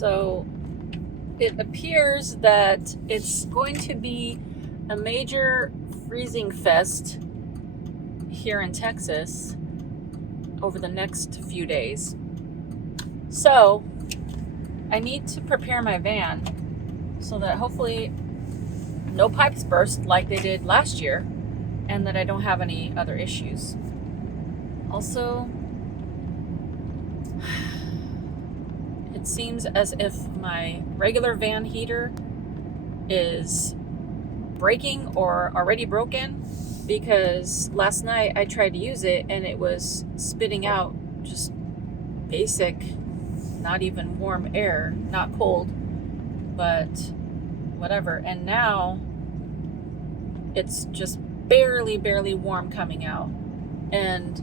So it appears that it's going to be a major freezing fest here in Texas over the next few days. So I need to prepare my van so that hopefully no pipes burst like they did last year and that I don't have any other issues. Also, it seems as if my regular van heater is breaking or already broken, because last night I tried to use it and it was spitting out just basic, not even warm air, not cold, but whatever. And now it's just barely warm coming out, and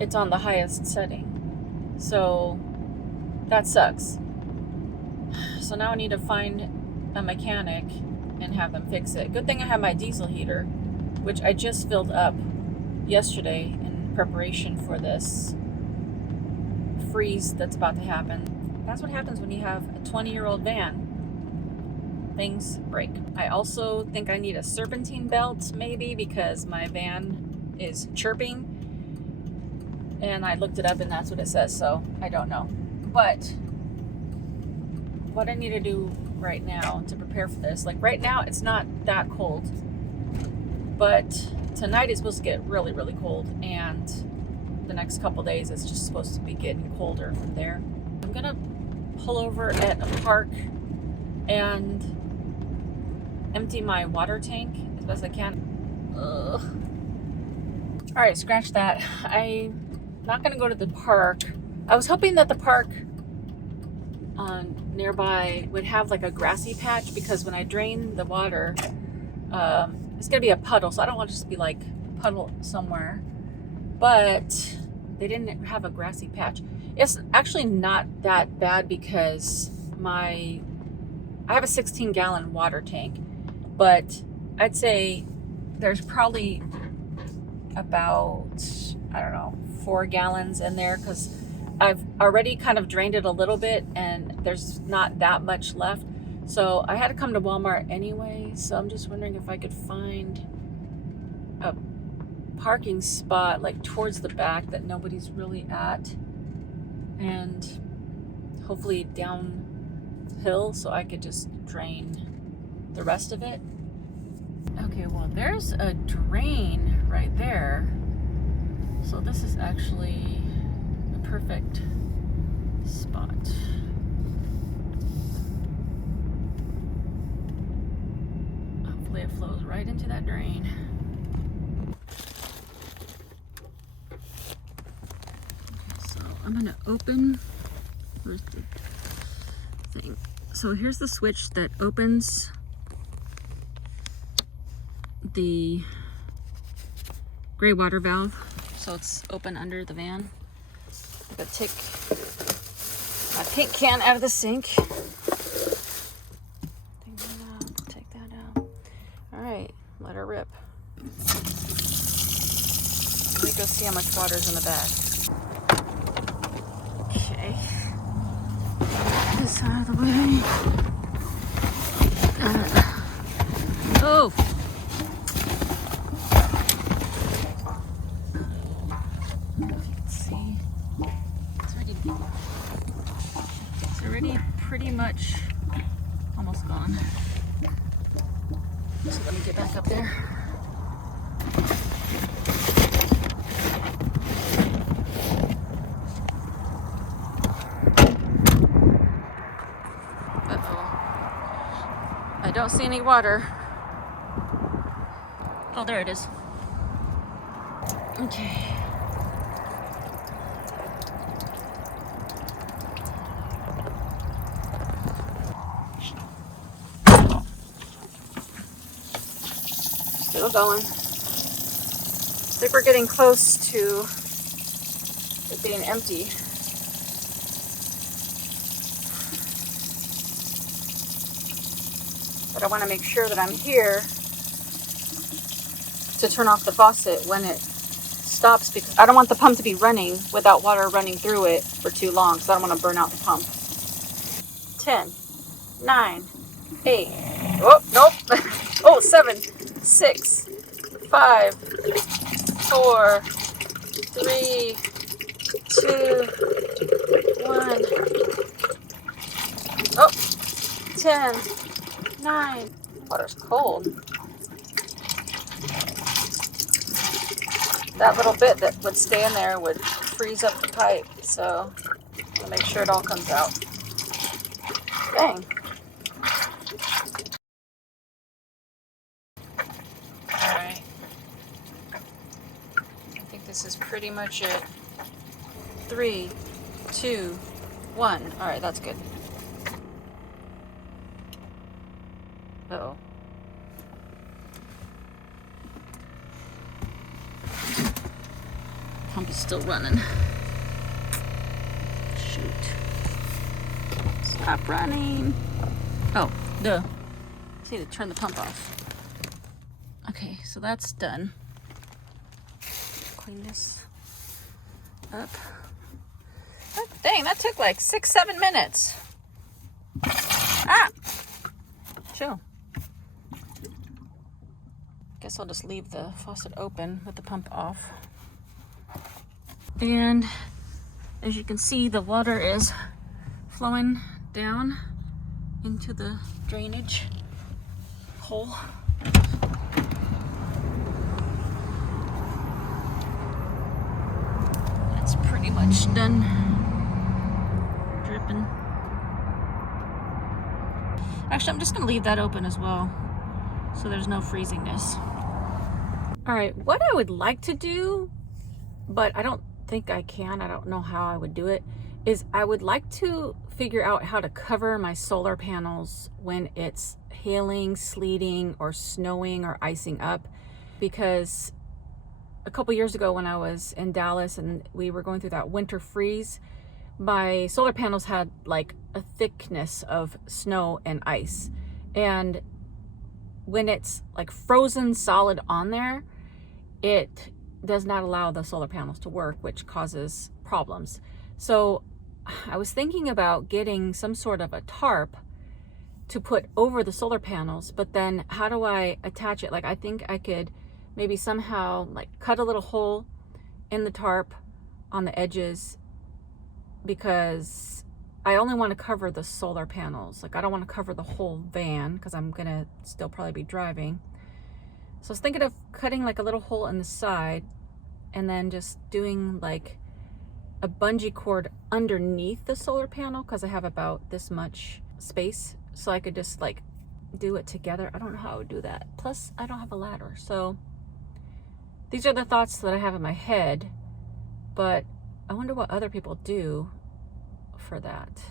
it's on the highest setting. So that sucks. So now I need to find a mechanic and have them fix it. Good thing I have my diesel heater, which I just filled up yesterday in preparation for this freeze that's about to happen. That's what happens when you have a 20-year-old van. Things break. I also think I need a serpentine belt maybe, because my van is chirping, and I looked it up and that's what it says, so I don't know. But what I need to do right now to prepare for this, like right now it's not that cold, but tonight it's supposed to get really cold, and the next couple days it's just supposed to be getting colder from there. I'm gonna pull over at a park and empty my water tank as best I can. Ugh. All right, scratch that. I'm not gonna go to the park. I was hoping that the park nearby would have like a grassy patch, because when I drain the water, it's gonna be a puddle, so I don't want it to just be like a puddle somewhere. But they didn't have a grassy patch. It's actually not that bad, because I have a 16-gallon water tank, but I'd say there's probably about, I don't know, 4 gallons in there, because I've already kind of drained it a little bit and there's not that much left. So I had to come to Walmart anyway, so I'm just wondering if I could find a parking spot like towards the back that nobody's really at, and hopefully downhill so I could just drain the rest of it. Okay, well, there's a drain right there, so this is actually a perfect spot. Hopefully it flows right into that drain. I'm gonna open, where's the thing? So here's the switch that opens the gray water valve. So it's open under the van. I'm gonna take my paint can out of the sink. Take that out. All right, let her rip. Let me go see how much water's in the bag. Okay, this out of the way. Oh! Let's see. It's already pretty much almost gone. So let me get back up there. I don't see any water. Oh, there it is. Okay. Still going. I think we're getting close to it being empty. But I want to make sure that I'm here to turn off the faucet when it stops, because I don't want the pump to be running without water running through it for too long, so I don't want to burn out the pump. 10, 9, 8. Oh, nope. Oh, 7, 6, 5, 4, 3, 2, 1. Oh, 10, 9. Water's cold. That little bit that would stay in there would freeze up the pipe, so I'll make sure it all comes out. Dang. Alright. I think this is pretty much it. 3, 2, 1. Alright, that's good. Uh-oh. Pump is still running. Shoot. Stop running. Oh, duh. See to turn the pump off. Okay, so that's done. Clean this up. Oh, dang, that took like 6-7 minutes. Ah! Chill. Guess I'll just leave the faucet open with the pump off. And as you can see, the water is flowing down into the drainage hole. It's pretty much done dripping. Actually, I'm just gonna leave that open as well, so there's no freezingness. All right, what I would like to do, but I don't think I can, I don't know how I would do it, is I would like to figure out how to cover my solar panels when it's hailing, sleeting, or snowing or icing up. Because a couple years ago when I was in Dallas and we were going through that winter freeze, my solar panels had like a thickness of snow and ice. And when it's like frozen solid on there, it does not allow the solar panels to work, which causes problems. So I was thinking about getting some sort of a tarp to put over the solar panels, but then how do I attach it? Like, I think I could maybe somehow like cut a little hole in the tarp on the edges, because I only want to cover the solar panels. Like, I don't want to cover the whole van because I'm gonna still probably be driving. So I was thinking of cutting like a little hole in the side and then just doing like a bungee cord underneath the solar panel, because I have about this much space, so I could just like do it together. I don't know how I would do that. Plus, I don't have a ladder. So these are the thoughts that I have in my head, but I wonder what other people do for that.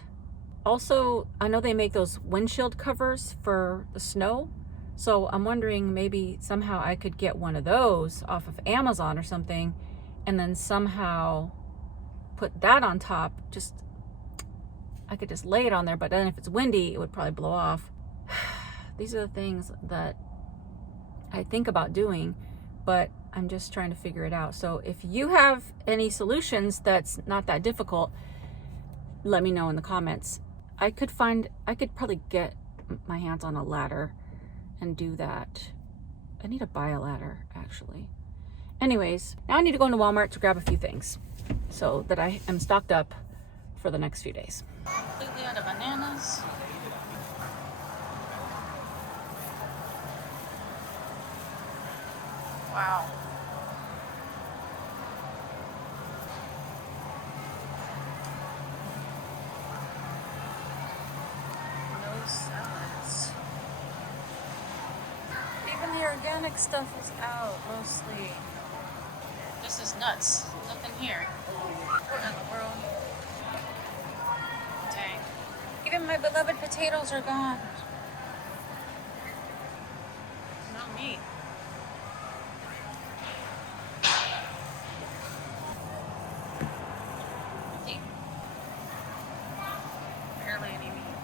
Also, I know they make those windshield covers for the snow. So I'm wondering maybe somehow I could get one of those off of Amazon or something, and then somehow put that on top. Just, I could just lay it on there, but then if it's windy, it would probably blow off. These are the things that I think about doing, but I'm just trying to figure it out. So if you have any solutions that's not that difficult, let me know in the comments. I could probably get my hands on a ladder and do that. I need to buy a ladder, actually. Anyways, now I need to go into Walmart to grab a few things so that I am stocked up for the next few days. Completely out of bananas. Wow. No salads. Even the organic stuff is out, mostly. This is nuts. Nothing here. What in the world? Dang. Even my beloved potatoes are gone. No meat. Barely any meat.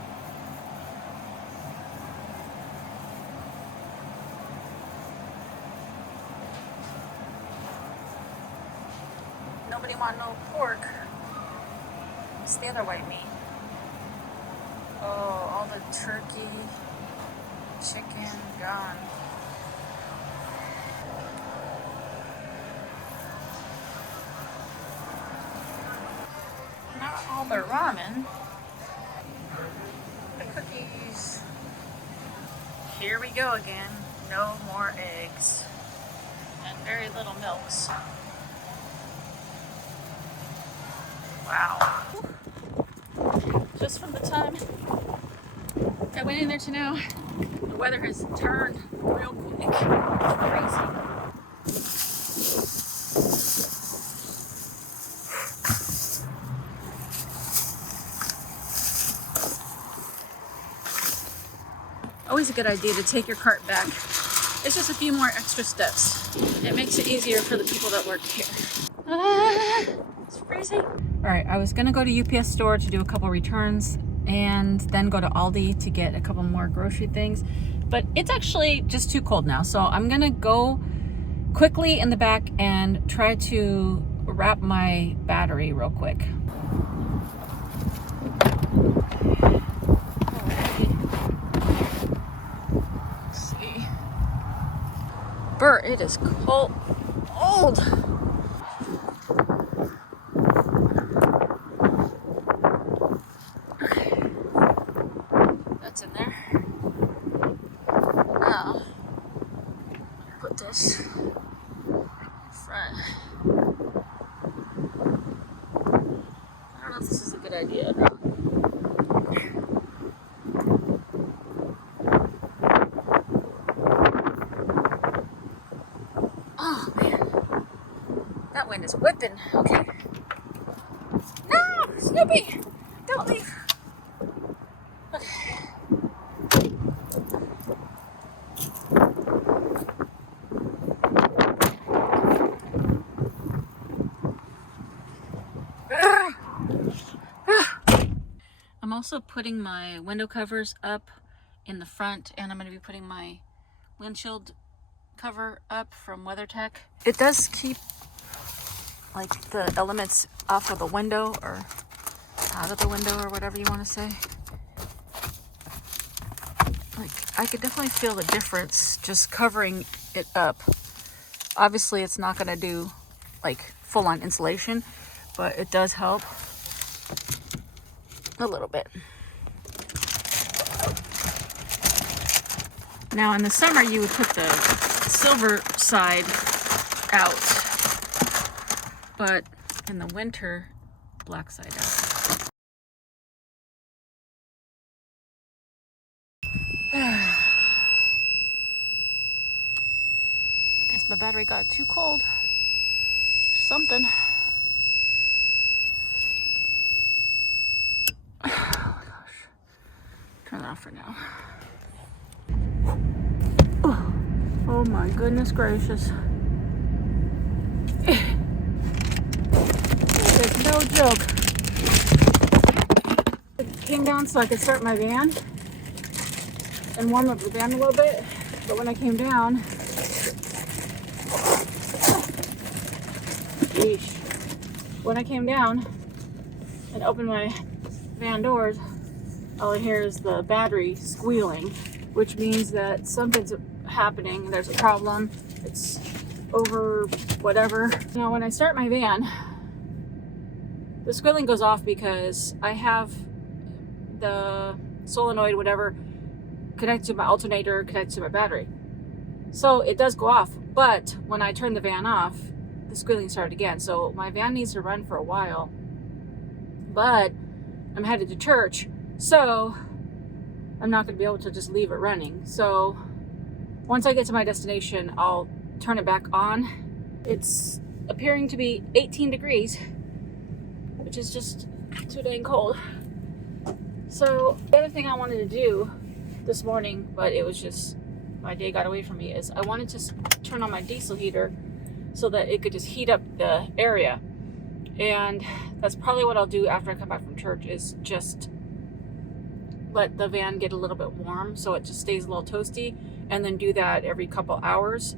Nobody want no pork. It's the other white meat. Oh, all the turkey, chicken gone. Not all the ramen. The cookies. Here we go again. No more eggs. And very little milks. Wow. Just from the time I went in there to now, the weather has turned real quick. It's crazy. Always a good idea to take your cart back. It's just a few more extra steps. It makes it easier for the people that work here. It's freezing. All right, I was gonna go to UPS store to do a couple returns and then go to Aldi to get a couple more grocery things. But it's actually just too cold now. So I'm gonna go quickly in the back and try to wrap my battery real quick. Let's see. Bert, it is cold. Okay. That's in there. Now, put this in front. I don't know if this is a good idea or not. Oh man, that wind is whipping. Okay. No, Snoopy, don't leave. Okay. I'm also putting my window covers up in the front, and I'm going to be putting my windshield cover up from WeatherTech. It does keep like the elements off of the window or out of the window or whatever you want to say. Like I could definitely feel the difference just covering it up. Obviously it's not going to do like full-on insulation, but it does help a little bit. Now in the summer you would put the silver side out, but in the winter, black side out. Guess my battery got too cold. Something. Oh my gosh. Turn that off for now. Oh my goodness gracious. It's no joke. It came down so I could start my van and warm up the van a little bit. But when I came down, when I came down and opened my van doors, all I hear is the battery squealing, which means that something's happening. There's a problem. It's over whatever. Now, when I start my van, the squealing goes off because I have the solenoid, whatever, connected to my alternator, connected to my battery. So it does go off. But when I turn the van off, the squealing started again. So my van needs to run for a while. But I'm headed to church, so I'm not going to be able to just leave it running. So once I get to my destination, I'll turn it back on. It's appearing to be 18 degrees, which is just too dang cold. So the other thing I wanted to do this morning, but it was just, my day got away from me, is I wanted to turn on my diesel heater so that it could just heat up the area. And that's probably what I'll do after I come back from church, is just let the van get a little bit warm so it just stays a little toasty, and then do that every couple hours,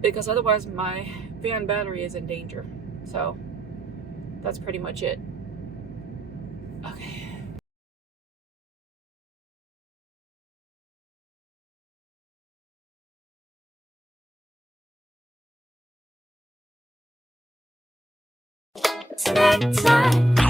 because otherwise my van battery is in danger. So that's pretty much it. Okay. Snack time.